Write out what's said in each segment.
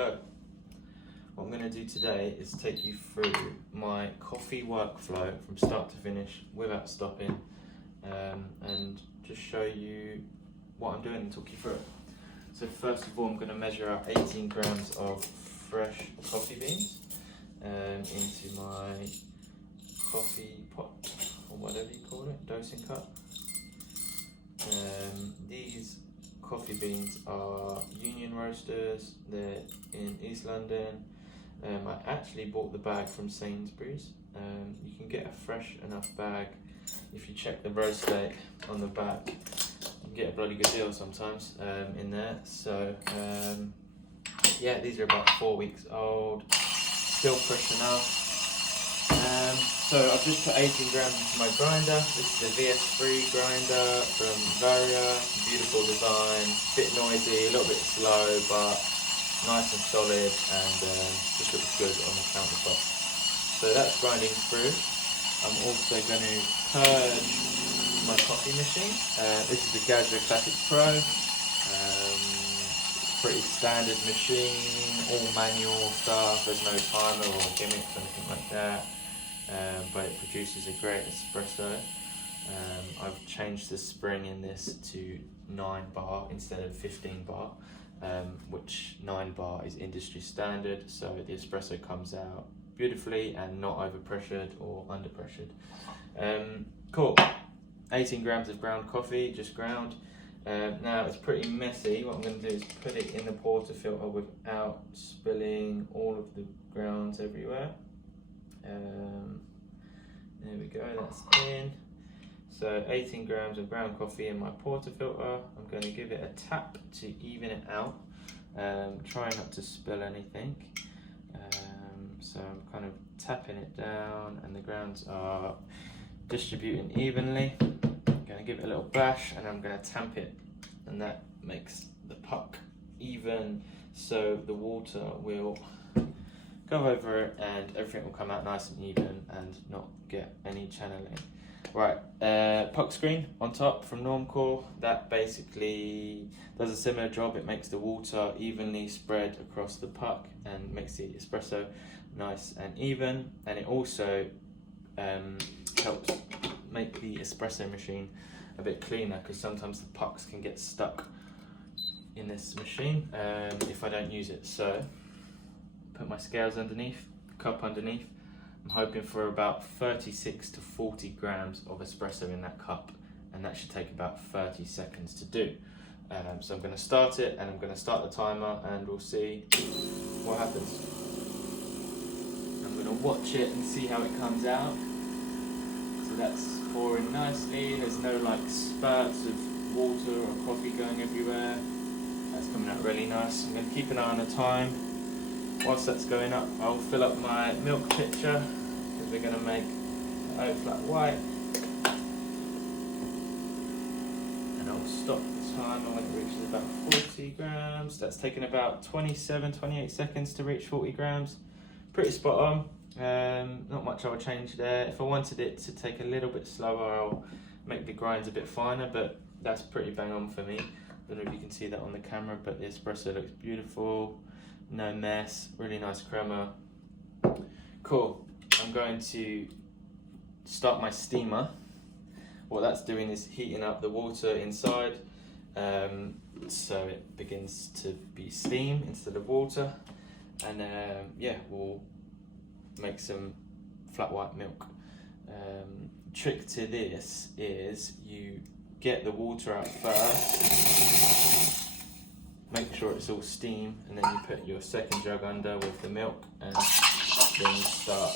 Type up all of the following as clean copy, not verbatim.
Hello. What I'm going to do today is take you through my coffee workflow from start to finish without stopping, and just show you what I'm doing and talk you through it. So first of all, I'm going to measure out 18 grams of fresh coffee beans into my coffee pot, or whatever you call it, dosing cup. These coffee beans are Union Roasters. They're in East London. I actually bought the bag from Sainsbury's. You can get a fresh enough bag if you check the roast date on the back. You can get a bloody good deal sometimes in there. So yeah, these are about 4 weeks old, still fresh enough. So I've just put 18 grams into my grinder. This is a VS3 grinder from Varia, beautiful design, bit noisy, a little bit slow, but nice and solid, and just looks good on the countertop. So that's grinding through. I'm also going to purge my coffee machine. This is the Gaggia Classic Pro. Pretty standard machine, all manual stuff. There's no timer or gimmicks or anything like that. But it produces a great espresso. I've changed the spring in this to 9 bar instead of 15 bar, which 9 bar is industry standard, so the espresso comes out beautifully and not over pressured or under pressured. Cool. 18 grams of ground coffee, just ground. Now it's pretty messy. What I'm going to do is put it in the portafilter without spilling all of the grounds everywhere. There we go, that's in. So 18 grams of ground coffee in my portafilter. I'm going to give it a tap to even it out. Try not to spill anything. So I'm kind of tapping it down, and the grounds are distributing evenly. I'm going to give it a little bash, and I'm going to tamp it, and that makes the puck even, so the water will go over it and everything will come out nice and even and not get any channeling. Right, puck screen on top from Normcore. That basically does a similar job. It makes the water evenly spread across the puck and makes the espresso nice and even, and it also helps make the espresso machine a bit cleaner, because sometimes the pucks can get stuck in this machine if I don't use it. So put my scales underneath, cup underneath. I'm hoping for about 36 to 40 grams of espresso in that cup, and that should take about 30 seconds to do. So I'm going to start it, and I'm going to start the timer, and we'll see what happens. I'm going to watch it and see how it comes out. So that's pouring nicely. There's no like spurts of water or coffee going everywhere. That's coming out really nice. I'm going to keep an eye on the time. Whilst that's going up, I'll fill up my milk pitcher, because we're going to make oat flat white. And I'll stop the timer when it reaches about 40 grams. That's taken about 28 seconds to reach 40 grams. Pretty spot on. Not much I'll change there. If I wanted it to take a little bit slower, I'll make the grinds a bit finer, but that's pretty bang on for me. I don't know if you can see that on the camera, but the espresso looks beautiful. No mess, really nice crema. Cool. I'm going to start my steamer. What that's doing is heating up the water inside, so it begins to be steam instead of water, and yeah, we'll make some flat white milk. Trick to this is you get the water out first. Make sure it's all steam, and then you put your second jug under with the milk, and then you start.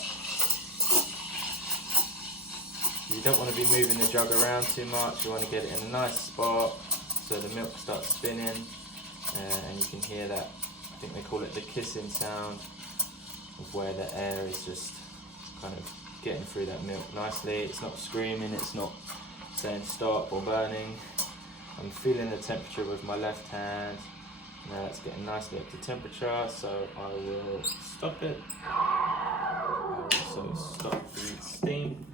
You don't want to be moving the jug around too much. You want to get it in a nice spot so the milk starts spinning, and you can hear that, I think they call it the kissing sound, of where the air is just kind of getting through that milk nicely. It's not screaming, it's not saying stop or burning. I'm feeling the temperature with my left hand. Now it's getting nicely up to temperature, so I will stop it. I'll also stop the steam.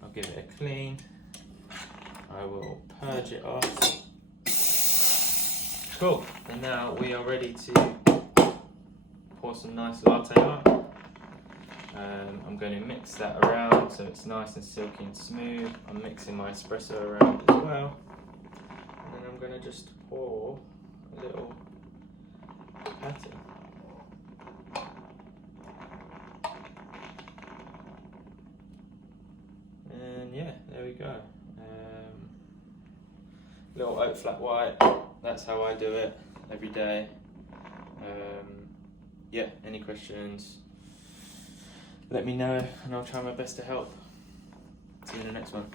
I'll give it a clean. I will purge it off. Cool, and now we are ready to pour some nice latte art. I'm going to mix that around so it's nice and silky and smooth. I'm mixing my espresso around as well. And then I'm going to just pour a little pattern. And yeah, there we go. Little oat flat white, that's how I do it every day. Yeah, any questions, let me know and I'll try my best to help. See you in the next one.